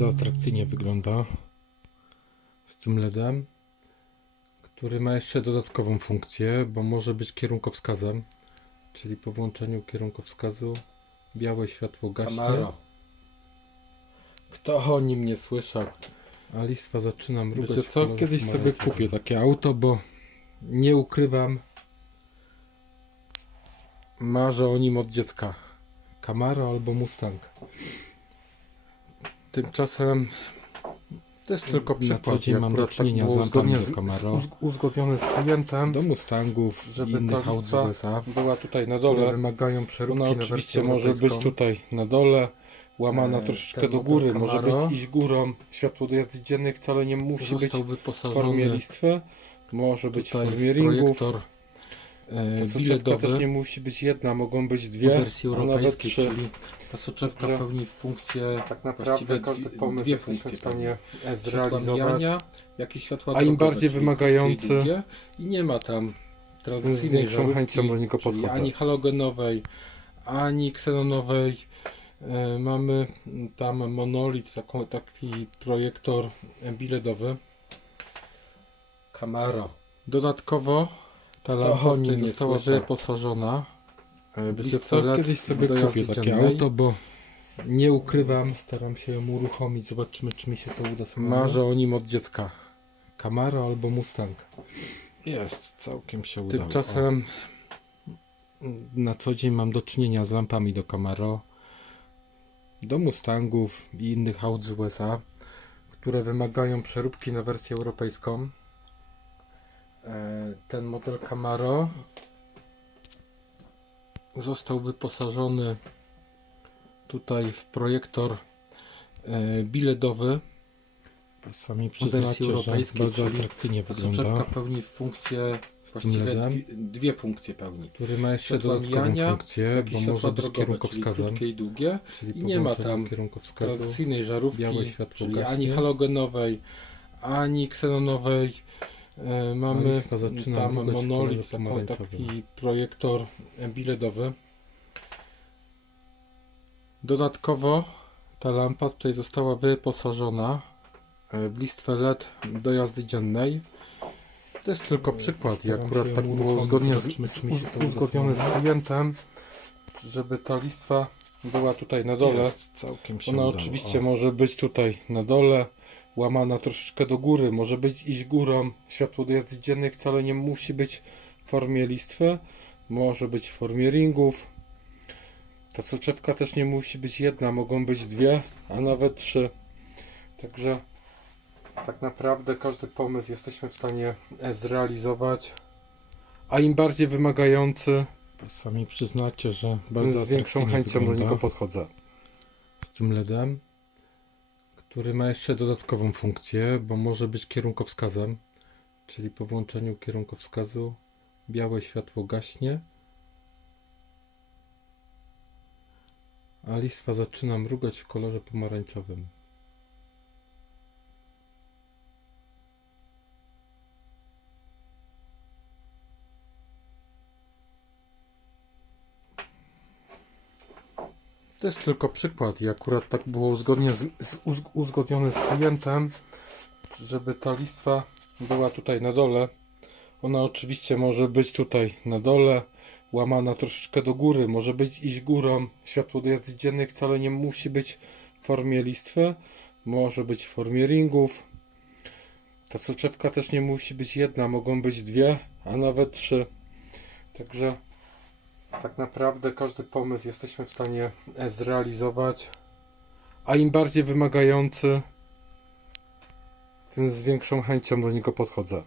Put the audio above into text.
bardzo atrakcyjnie wygląda z tym LEDem, który ma jeszcze dodatkową funkcję, bo może być kierunkowskazem, czyli po włączeniu kierunkowskazu białe światło gaśnie. Camaro. Kto o nim nie słyszał? A listwa zaczyna mrugać. Wiecie co? Kiedyś sobie kupię takie auto, bo nie ukrywam, marzę o nim od dziecka. Camaro albo Mustang. Tymczasem to jest tylko Na przykład. co dzień mam do czynienia z lampami do Camaro. uzgodniony z klientem, Do Mustangów, żeby innych aut z USA. była tutaj na Dole wymagają przeróbki Ona na oczywiście może być tutaj na dole, łamana E, troszeczkę do góry, może być iść górą. Światło do jazdy dziennej wcale nie musi być w formie listwy, może być w formie ringów. Projektor Ta e, soczewka też nie musi być jedna, mogą być dwie, wersji nawet europejskiej, trzy. czyli ta soczewka Także pełni funkcję Tak naprawdę każdy pomysł dwie jesteśmy w funkcje stanie zrealizować. mijania, jak i światła A im bardziej wymagający, i długie. i nie ma tam tradycyjnej żarówki, czyli ani halogenowej, ani ksenonowej. E, mamy tam monolit, taki projektor biledowy. Camaro. Dodatkowo ta o nie została wyposażona. E, Blisko co, kiedyś sobie kupię takie dziennej. auto, bo nie ukrywam, staram się ją uruchomić, zobaczymy czy mi się to uda samemu. Marzę o nim od dziecka. Camaro albo Mustang. Jest, całkiem się udało. Tymczasem na co dzień mam do czynienia z lampami do Camaro, do Mustangów i innych aut z USA, które wymagają przeróbki na wersję europejską. E, Ten model Camaro został wyposażony tutaj w projektor e, biledowy. Sami przyznacie, europejskiej, bardzo atrakcyjnie wygląda. pełni funkcję Z tym właściwie LEDem. dwie, funkcje pełni. który ma jeszcze dodatkową funkcję, bo może być drogowe, czyli kierunkowskazem, krótkie i długie. czyli i nie ma tam. Tradycyjnej żarówki, białe światło czyli gaśnie. ani halogenowej, ani ksenonowej. E, mamy tam monolit, taki projektor biledowy. Dodatkowo ta lampa tutaj została wyposażona e, w listwę LED do jazdy dziennej. To jest tylko przykład i Staram akurat tak było uzgodnione z, uzgodnione z klientem, żeby ta listwa była tutaj na dole. Jest, całkiem się Ona udało. oczywiście O. może być tutaj na dole, łamana troszeczkę do góry, może być iść górą. Światło do jazdy dziennej wcale nie musi być w formie listwy, może być w formie ringów. Ta soczewka też nie musi być jedna, mogą być dwie, a nawet trzy. Także tak naprawdę każdy pomysł jesteśmy w stanie zrealizować. A im bardziej wymagający, Sami przyznacie, że bardzo z większą chęcią do niego podchodzę. Z tym LEDem, który ma jeszcze dodatkową funkcję, bo może być kierunkowskazem, czyli po włączeniu kierunkowskazu białe światło gaśnie, a listwa zaczyna mrugać w kolorze pomarańczowym. To jest tylko przykład i akurat tak było uzgodnie z, z, uz- uzgodnione z klientem, żeby ta listwa była tutaj na dole. Ona oczywiście może być tutaj na dole, łamana troszeczkę do góry, może być iść górą. Światło do jazdy dziennej wcale nie musi być w formie listwy, może być w formie ringów. Ta soczewka też nie musi być jedna, mogą być dwie, a nawet trzy. Także tak naprawdę każdy pomysł jesteśmy w stanie zrealizować. A im bardziej wymagający, tym z większą chęcią do niego podchodzę.